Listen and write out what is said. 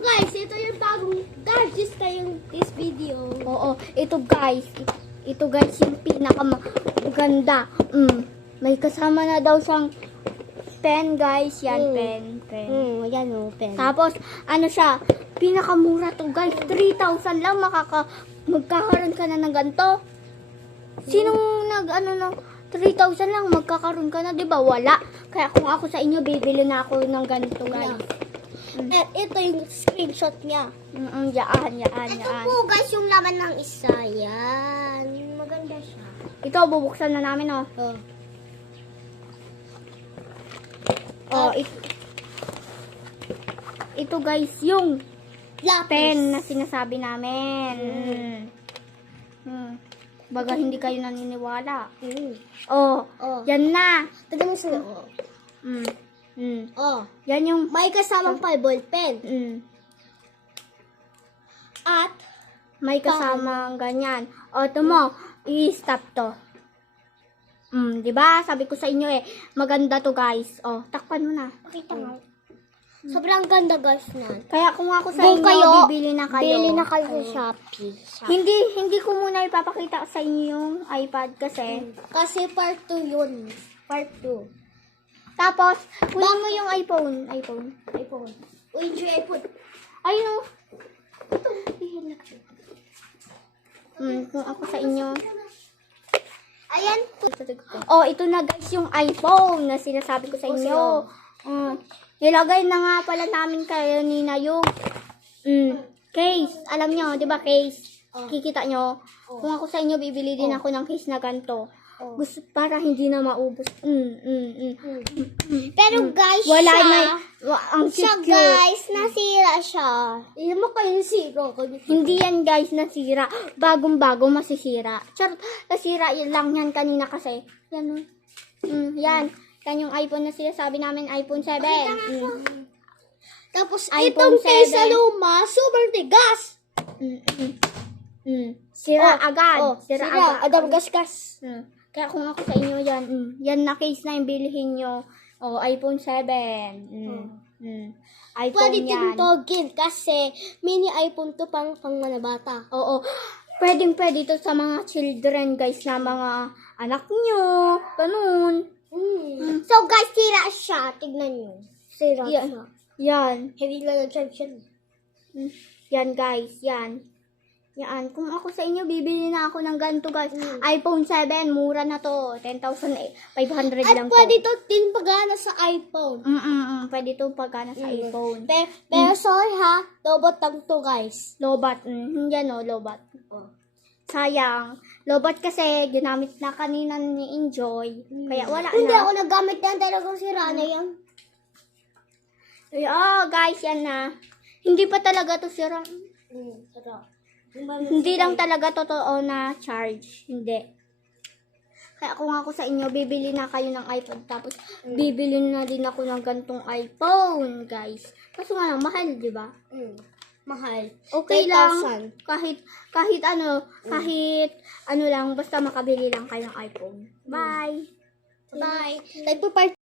guys, ito yung bagong gadgets tayong this video. Oo, ito guys. Ito guys yung pinakamaganda. May kasama na daw siyang pen guys. Yan, pen. Yan o, pen. Tapos, ano siya, pinakamura to guys. 3,000 lang magkakaroon ka na ng ganito. Sinong ng 3,000 lang magkakaroon ka na, 'di ba? Wala. Kaya kung ako sa inyo, bibili na ako ng ganito guys. At ito yung screenshot niya. Yan. Ito po guys yung laman ng isa. Yan. Maganda siya. Ito, bubuksan na namin, oh. Ito guys, yung Lapis. pen na sinasabi namin. Baga hindi kayo naniniwala. Oh, yan na. Tignan mo sila. Yan yung May kasamang ball pen. At may kasamang ganyan. O, ito mo, i-stop to. Di ba? Sabi ko sa inyo maganda to guys. O, takpan mo na. pakita mo. Sobrang ganda guys na. Kaya kung ako sa Kung inyo, kayo, bibili na kayo. Bili na kayo sa Shopee. Hindi ko muna ipapakita sa inyo yung iPad kasi. Kasi part 2 yun. Part 2. Tapos, kunin mo yung iPhone. Uy, yung iPhone. Ayun o. Kung ako sa inyo. Ayan. Oh, ito na guys yung iPhone na sinasabi ko sa inyo. Nilagay na nga pala namin kanina yung case. Alam nyo, di ba case? Kikita nyo. Kung ako sa inyo, bibili din ako ng case na ganito. Gusto para hindi na maubos. Pero guys, Wala na. Ang siya cute. guys, nasira siya. Iyan mo kayo nasira. Hindi yan guys nasira. Bagong-bago masisira. Charot, nasira lang yan kanina kasi. Yan o. Yan. Yan yung iPhone na sinasabi namin, iPhone 7. Tapos iPhone itong case 7. sa luma, super tigas. Sira agad. Sira agad. Adam gasgas. Kaya kung ako sa inyo yan, yan na case na yung bilhin nyo. iPhone 7. iPhone Pwede yan. tintogin kasi mini iPhone to pang mga bata. Oo. Pwede to sa mga children guys na mga anak nyo. Ganun. So guys, sira siya. Tignan nyo. Sira Yan. siya. Yan. Hindi lang nag-charge siya. Yan guys. Yan. Yan. Kung ako sa inyo, bibili na ako ng ganito guys. iPhone 7. Mura na to. 10,500 At lang to. pwede to din pagana sa iPhone. Pwede to pagkana sa iPhone. Pero sorry ha, robot lang to guys. Lobat. Yan o, lobat. Sayang. Lobat kasi ginamit na kanina ni Enjoy. Kaya wala Hindi na. ako nagamit yan, talagang sira na yan. Guys, yan na. Hindi pa talaga to sira. Sira. Hindi lang talaga totoo na charge. Hindi. Kaya kung ako sa inyo, bibili na kayo ng iPhone. Tapos, bibili na din ako ng gantong iPhone, guys. Kaso nga lang, mahal, di ba? Mahal. Okay 10,000. lang. Kahit ano lang, basta makabili lang kayo ng iPhone. Bye! Bye. Nagpo-part